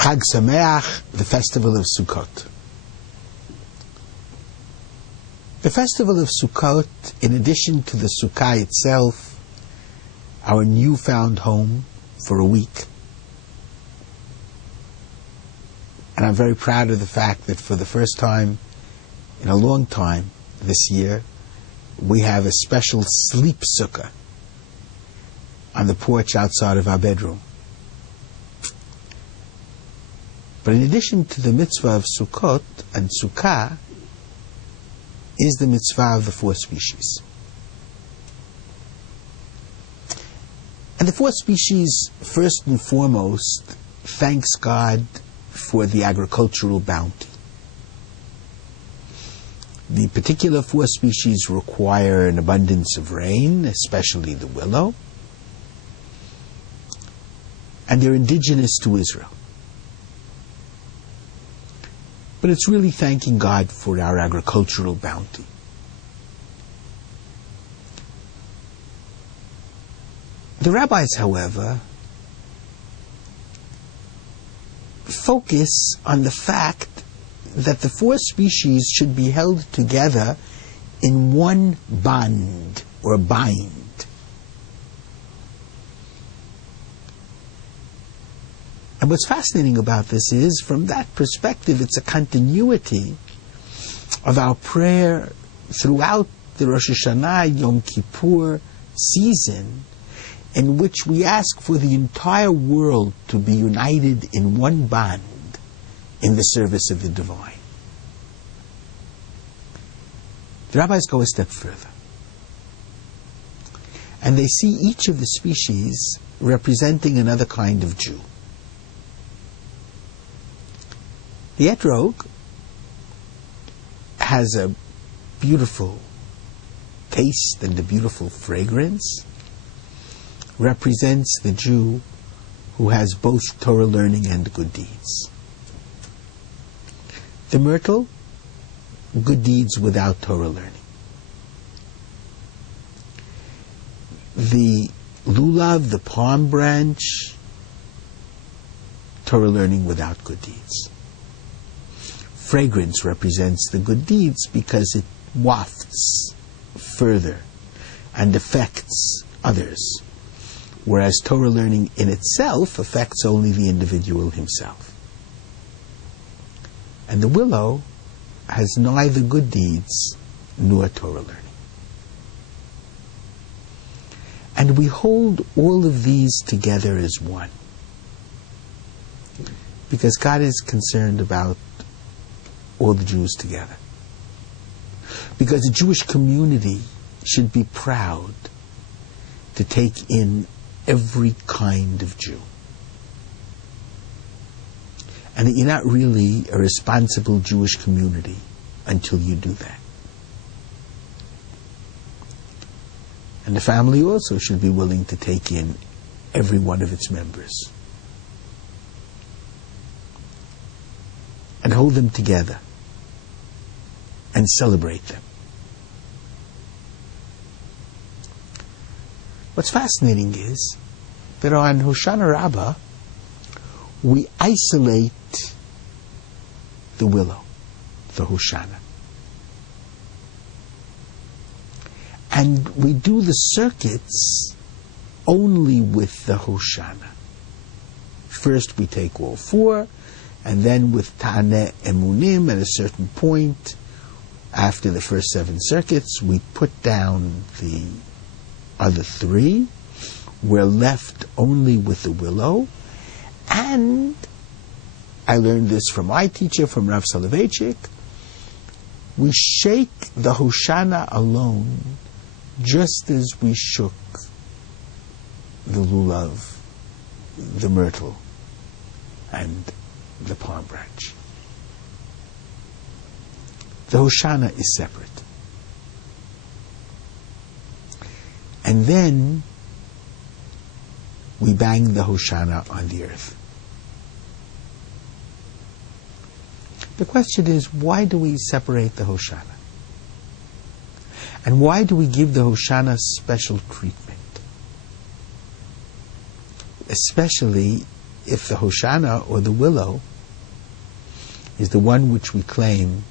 Chag Sameach, the festival of Sukkot. The festival of Sukkot, in addition to the Sukkah itself, our newfound home for a week. And I'm very proud of the fact that for the first time in a long time this year, we have a special sleep sukkah on the porch outside of our bedroom. But in addition to the mitzvah of Sukkot and Sukkah, is the mitzvah of the four species. And the four species, first and foremost, thanks God for the agricultural bounty. The particular four species require an abundance of rain, especially the willow, and they're indigenous to Israel. But it's really thanking God for our agricultural bounty. The rabbis, however, focus on the fact that the four species should be held together in one bond or bind. And what's fascinating about this is, from that perspective, it's a continuity of our prayer throughout the Rosh Hashanah, Yom Kippur season, in which we ask for the entire world to be united in one bond in the service of the divine. The rabbis go a step further, and they see each of the species representing another kind of Jew. The etrog has a beautiful taste and a beautiful fragrance, represents the Jew who has both Torah learning and good deeds. The myrtle, good deeds without Torah learning. The lulav, the palm branch, Torah learning without good deeds. Fragrance represents the good deeds because it wafts further and affects others, whereas Torah learning in itself affects only the individual himself. And the willow has neither good deeds nor Torah learning. And we hold all of these together as one, because God is concerned about all the Jews together. Because the Jewish community should be proud to take in every kind of Jew. And that you're not really a responsible Jewish community until you do that. And the family also should be willing to take in every one of its members and hold them together and celebrate them. What's fascinating is that on Hoshana Rabbah, we isolate the willow, the Hoshana. And we do the circuits only with the Hoshana. First we take all four, and then with Ta'aneh Emunim at a certain point, after the first 7 circuits, we put down the other 3. We're left only with the willow. And I learned this from my teacher, from Rav Soloveitchik. We shake the Hoshana alone, just as we shook the lulav, the myrtle, and the palm branch. The Hoshana is separate. And then we bang the Hoshana on the earth. The question is, why do we separate the Hoshana? And why do we give the Hoshana special treatment? Especially if the Hoshana or the willow is the one which we claim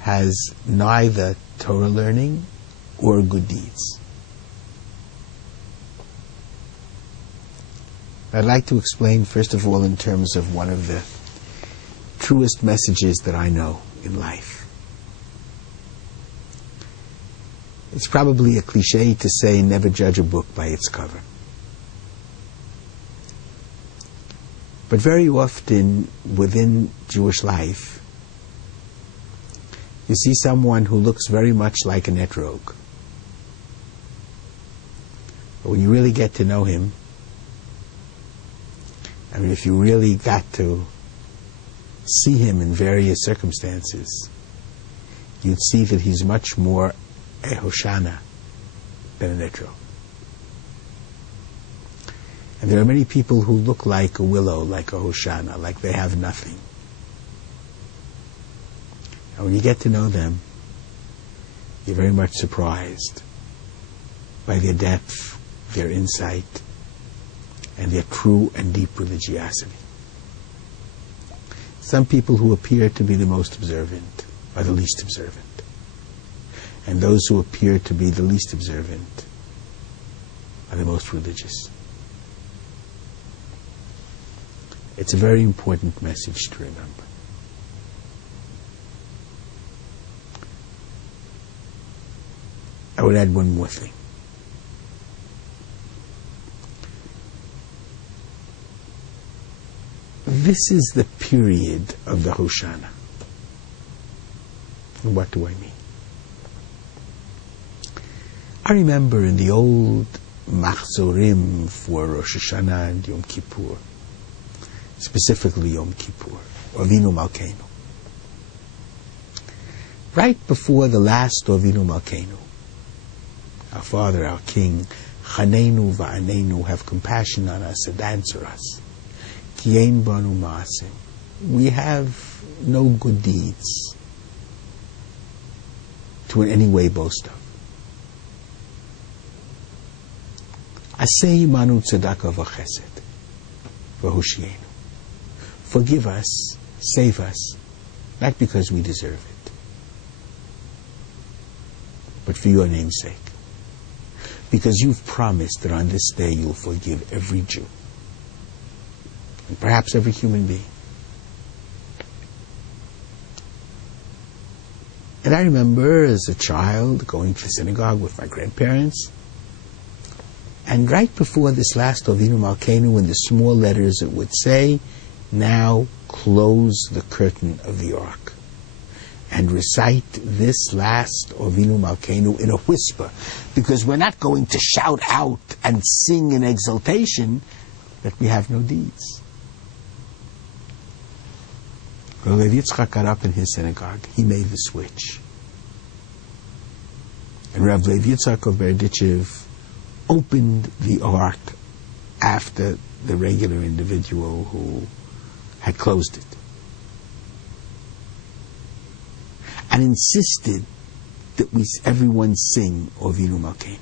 has neither Torah learning or good deeds. I'd like to explain, first of all, in terms of one of the truest messages that I know in life. It's probably a cliche to say, never judge a book by its cover. But very often within Jewish life, you see someone who looks very much like an etrog. But when you really get to know him, I mean, if you really got to see him in various circumstances, you'd see that he's much more a Hoshana than an etrog. And there are many people who look like a willow, like a Hoshana, like they have nothing. And when you get to know them, you're very much surprised by their depth, their insight, and their true and deep religiosity. Some people who appear to be the most observant are the least observant. And those who appear to be the least observant are the most religious. It's a very important message to remember. I would add one more thing. This is the period of the Hoshana. And what do I mean? I remember in the old Machzorim for Rosh Hashanah and Yom Kippur, specifically Yom Kippur, Avinu Malkeinu. Right before the last Avinu Malkeinu, our Father, our King, Chaneinu va'aneinu, have compassion on us and answer us. Ki ein banu ma'asim. We have no good deeds to in any way boast of. Asei manu tzedakah v'chesed v'hoshienu. Forgive us, save us, not because we deserve it, but for your name's sake. Because you've promised that on this day you'll forgive every Jew, and perhaps every human being. And I remember as a child going to synagogue with my grandparents, and right before this last Avinu Malkeinu, in the small letters it would say, now close the curtain of the ark and recite this last Avinu Malkeinu in a whisper, because we're not going to shout out and sing in exultation that we have no deeds. Rabbi Yitzchak got up in his synagogue. He made the switch. And Rabbi Yitzchak of Berdichev opened the ark after the regular individual who had closed it, and insisted that everyone sing Avinu Malkeinu.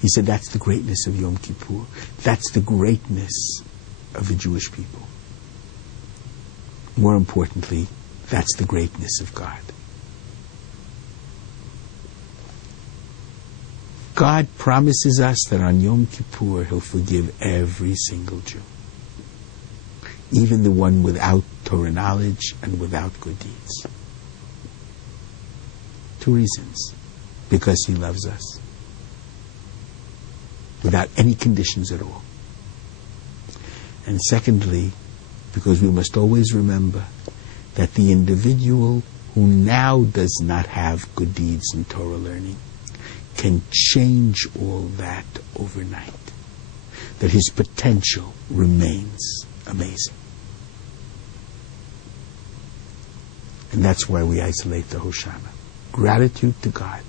He said that's the greatness of Yom Kippur. That's the greatness of the Jewish people. More importantly, that's the greatness of God. God promises us that on Yom Kippur He'll forgive every single Jew, even the one without Torah knowledge and without good deeds. 2 reasons. Because He loves us, without any conditions at all. And secondly, because we must always remember that the individual who now does not have good deeds and Torah learning can change all that overnight. That his potential remains amazing. And that's why we isolate the Hoshana. Gratitude to God.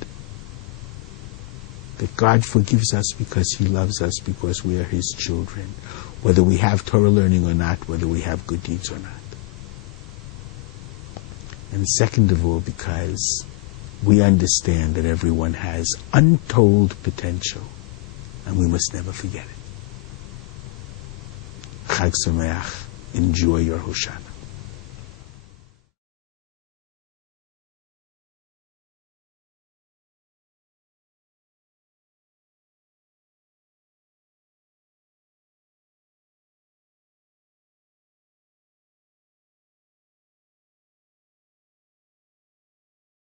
That God forgives us because He loves us, because we are His children, whether we have Torah learning or not, whether we have good deeds or not. And second of all, because we understand that everyone has untold potential, and we must never forget it. Chag Sameach. Enjoy your Hoshana.